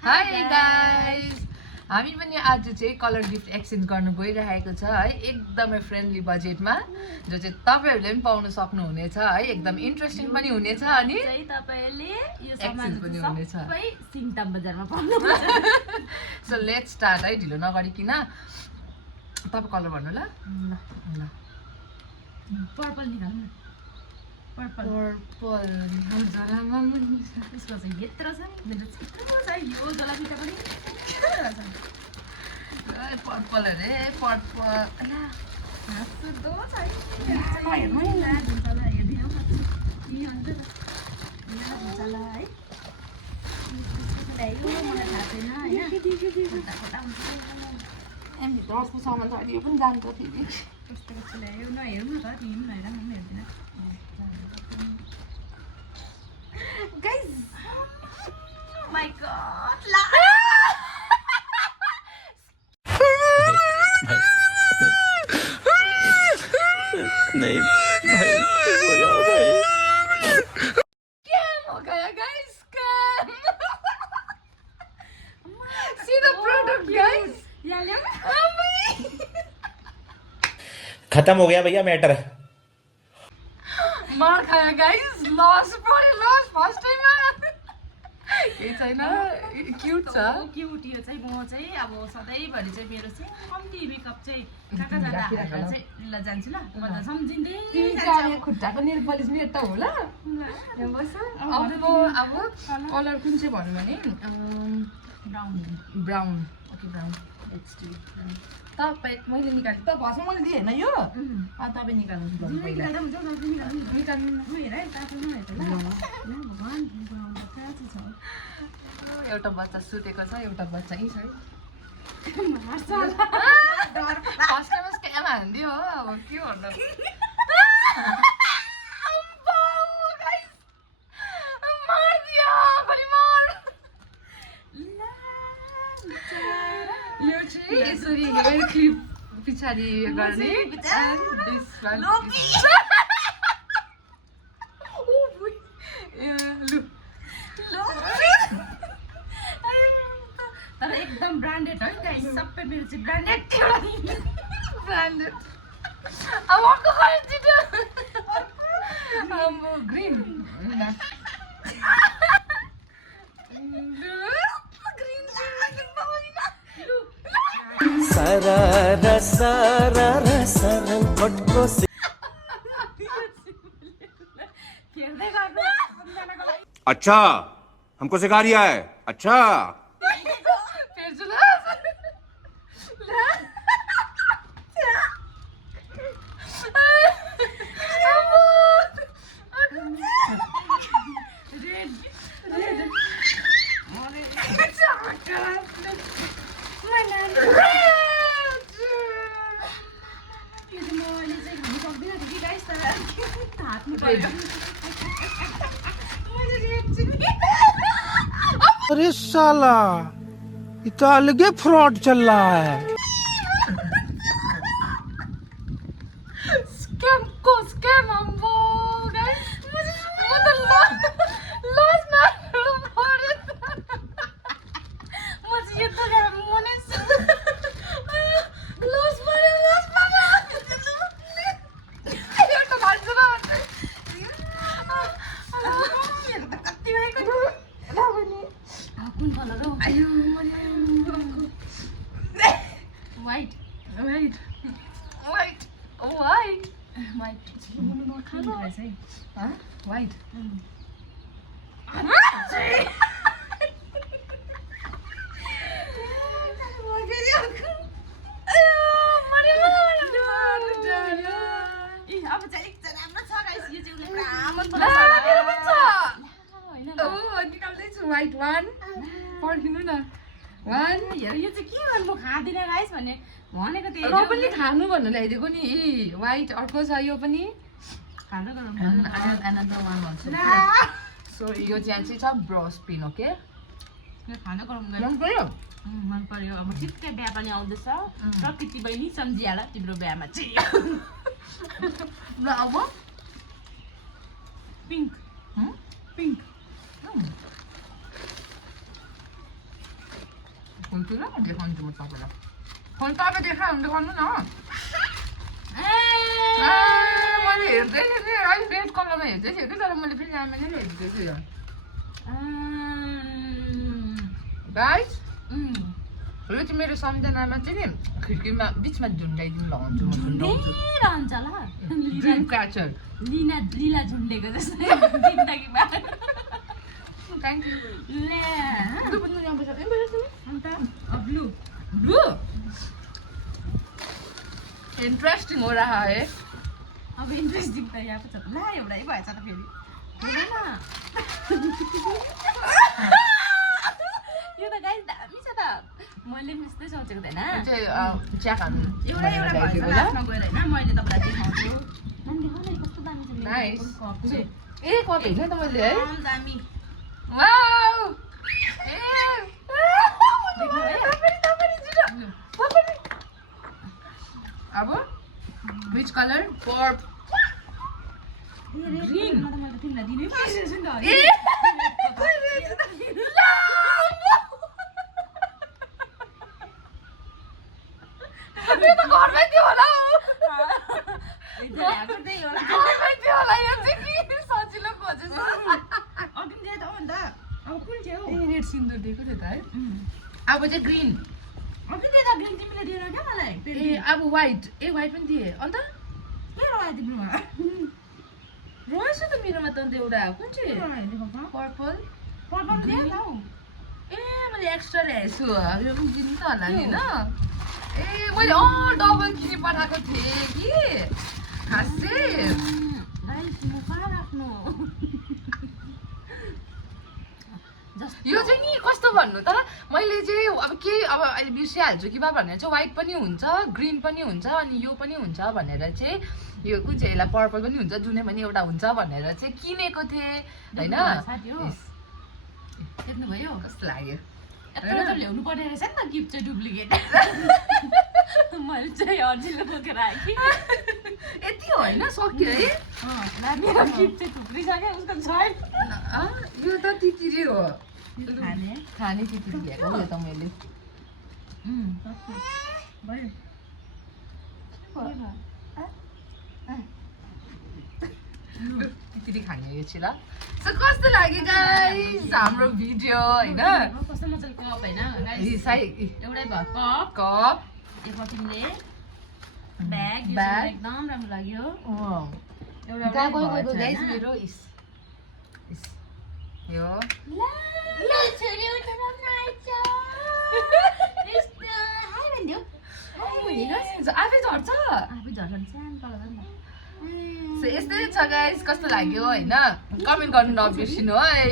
High guys, हामी पनि आज चाहिँ कलर गिफ्ट एक्सचेन्ज गर्न गइरहेको छ है, एकदमै फ्रेन्डली बजेटमा, जो चाहिँ तपाईहरुले पनि पाउन सक्नुहुनेछ है। एकदम इन्ट्रेस्टिङ पनि हुनेछ अनि तपाईहरुले यो सामान पनि हुनेछ सबै सिङताम बजारमा पाउनुहुन्छ। सो लेट्स स्टार्ट है, ढिलो नगरिकिन। तपाईं कलर भन्नु ल। ल पर्पल निकाल्नु। पर्पल निकाल्नु जरामा यसको चाहिँ यत्रो छ नि, मेरो यत्रो छ यो जलाभित्र पनि पर्पल अरे पर्पल हाँसो दो छ है। हेर्नु न हुन्छ होला, हेर्दिन नि अन्त यहाँ हुन्छ होला है। मलाई थाहा छैन हैन, खोटा हुन्छ दसको सामान छ अहिले, यो पनि जान्छ फेरि। कस्तो कस्तो ल्यायो न, हेर्नु न त तिमी पनि हेर, म हेर्दिन। गाइस माय गॉड ला नहीं भाई हो जाओ भाई। Scam हो गया guys, scam. See the product guys. या ले खत्म हो गया भैया मैटर। मार खाया गाइस, लस पऱ्यो, लस फर्स्ट टाइममा। केही छैन, क्युट छ। क्युट यो चाहिँ म चाहिँ अब सधैँभरि चाहिँ मेरो चाहिँ कम्ती मेकअप चाहिँ कहाँ जाँदा हालेर चाहिँ ल जान्छु ल, म त सम्झिँदै तिमी चाहिँ अब खुट्टाको नेल पलिस नि यता हो ल। यहाँ बस। अब कलर कुन चाहिँ भन्नु भने brown brown. Okay brown. Let's do brown. तपाईँ मैले निकालेँ त भसमा मैले दिएँ होइन यो। तपाईँ निकाल्नु निकाल्दा हुन्छ, निकाल्नु म हेर है, तातो नहेर ल। भगवान ब्राउन त कहाँ चाहिँ छ? एउटा बच्चा सुतेको छ, एउटा बच्चा यहीँ छ है। मार्छ होला। फर्स्ट टाइम स्क्याम हान्दियो हो, अब के भन्नु। यो चाहिँ यसरी हेयर क्लिप पछाडि गर्ने। तर एकदम ब्रान्डेड है गाइस, सबै मेरो चाहिँ ब्रान्डेड थियो। ब्रान्डेड। अब अर्को कलर छिटो। अब ग्रिन। सारा रंग पटको से हेर्दै गर्नु सम्झनाको लागि। अच्छा हमको सिखा रिया है। अच्छा फेर्छु ल। अरे साला ये तो अलग फ्रॉड चल रहा है। स्कैम को स्कैम हमको गाइस, वो तो लॉस ना पड़े। मुझे ये तो मने लॉस पड़े। यो तो भान्छु न मेरो त कति भएको कुन कलर हो? आयो white white white white white खानु रहेछ है। हाँ वाइट। अब चाहिँ एकजना राम्रो छ गाइस, यो चाहिँ उसले पुरा मन पराउँछ होला। मेरो पनि छ। हैन ओ निकाल्दैछु वाइट वान। पर्खिनु न। वान। हेर यो चाहिँ के गर्नु, म खाँदिनँ गाइस भने भनेको थिएँ। र पनि खानु भन्नु ल्याइदिएको नि। वाइट अर्को छ, यो पनि खानु गरौँ another one also. So यो चाहिँ छ ब्रस पिन। ओके खानु गरौँ मन पर्यो। मन पर्यो। अब ठिक्कै बिहा पनि आउँदैछ, प्रकृति बहिनी सम्झिहाल तिम्रो बिहामा चाहिँ। ल अब पिङ्क पिङ्क फुलतिर देखाउँछु म तपाईँलाई फोन तपाईँ देखायो भने देखाउनु न मैले हेर्दै थिएँ नि अहिले रेड कलरमा हेर्दै थिएँ कि तर मैले फेरि राम्ररी नै हेर्दै थिएँ गाइस यो चाहिँ मेरो सम्झनामा चाहिँ नि खिड्कीमा बिचमा झुन्डाइदिनु लगाउँछु म झुन्डाउँछु रहन्छ ल ड्रिम क्याचर लीला झुन्डेको जस्तै जिन्दगीमा थ्याङ्क यू ले अन्त ब्लू ब्लू इंटरेस्टिंग हो रहा है अब इन्ट्रेस्टिङ त यहाँ पो छ ला एउटै भएछ त फेरि यो त गाइस दामी छ त मैले पनि यस्तै सोचेको थिएन चिया खानु एउटा भएछ लास्टमा गएर होइन मैले तपाईँलाई देखाउँछु नन्दी देखाउन कस्तो दामी छ नाइस कप चाहिँ ए कप हेर्नु त मैले है दामी वाउ ए अब which color? For ग्रीन म त मैले तिमीलाई दिनै पर्छ नि त यो त घरमै थियो होला घरमै थियो होला यो चाहिँ कि सजिलो खोजेछ अघि दिए त हो नि त अब कुन थियो ए रेड सिन्दुर दिएको थियो त है अब चाहिँ ग्रीन अघि दिए त ग्रीन तिमीले दिएन क्या मलाई ए अब व्हाइट व्हाइट पनि दिए अन्त के लगायो तिमीमा रहेछ त मेरोमा त अन्त एउटा कुन चाहिँ पर्पल पर्पल दिए न हौ ए मैले एक्स्ट्रा ल्याएछु यो पनि दिनु त होला नि होइन ए मैले डबल किनी पठाएको थिएँ कि खास चाहिँ गाइस म कहाँ राख्नु यो चाहिँ नि कस्तो भन्नु त मैले चाहिँ अब के अब अहिले बिर्सिहाल्छु कि बा भनेर चाहिँ व्हाइट पनि हुन्छ ग्रिन पनि हुन्छ अनि यो पनि हुन्छ भनेर चाहिँ यो कुन चाहिँ यसलाई पर्पल पनि हुन्छ जुनै पनि एउटा हुन्छ भनेर चाहिँ किनेको थिएँ होइन देख्नुभयो कस्तो लाग्यो यत्रो त ल्याउनु पर्ने रहेछ नि त गिफ्ट चाहिँ डुप्लिकेट मैले चाहिँ अर्जिनल बोकेर आएँ कि यति होइन सक्यो है मेरो गिफ्ट चाहिँ थुप्रिसक्यो उसको छैन यो त तितिरी हो खाने खाने तितिरी ल्याएको हो यो त मैले भयो तितिरी खाने यो चाहिँ ल सो कस्तो लाग्यो गाइस हाम्रो भिडियो होइन कस्तो मजाले कप होइन एउटै भयो कप कप एक तिमीले ब्याग ब्याग। एकदम राम्रो लाग्यो एउटा गाइस मेरो यो आफै झर्छ सो यस्तै छ गाइस कस्तो लाग्यो होइन कमेन्ट गर्नु नबिर्सिनु है